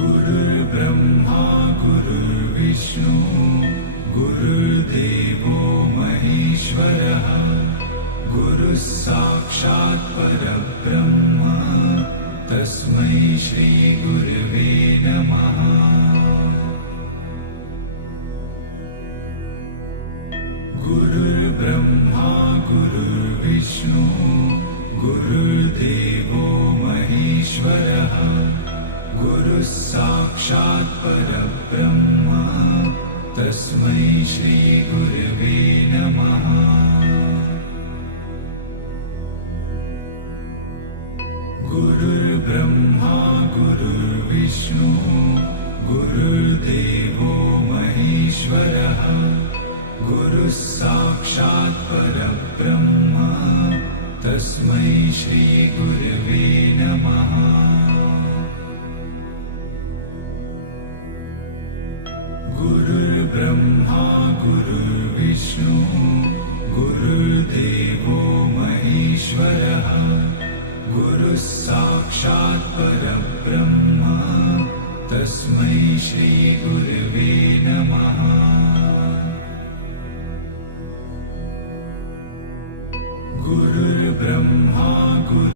गुरुर्ब्रह्मा गुरुर्विष्णु गुरुर्देवो महेश्वरः गुरुः साक्षात् परब्रह्म तस्मै श्री गुरवे नमः। गुरुर्ब्रह्मा गुरुर्विष्णु गुरुर्देवो महेश्वरः गुरुः साक्षात् परब्रह्म तस्मै श्री गुरवे नमः। गुरुर्ब्रह्मा गुरुर्विष्णु गुरुर्देवो महेश्वरः गुरुः साक्षात् परब्रह्म तस्मै श्री गुरवे नमः। गुरुर्ब्रह्मा गुरुर्विष्णु गुरुर्देवो महेश्वरः गुरुः साक्षात् परब्रह्म तस्मै श्री गुरवे नमः।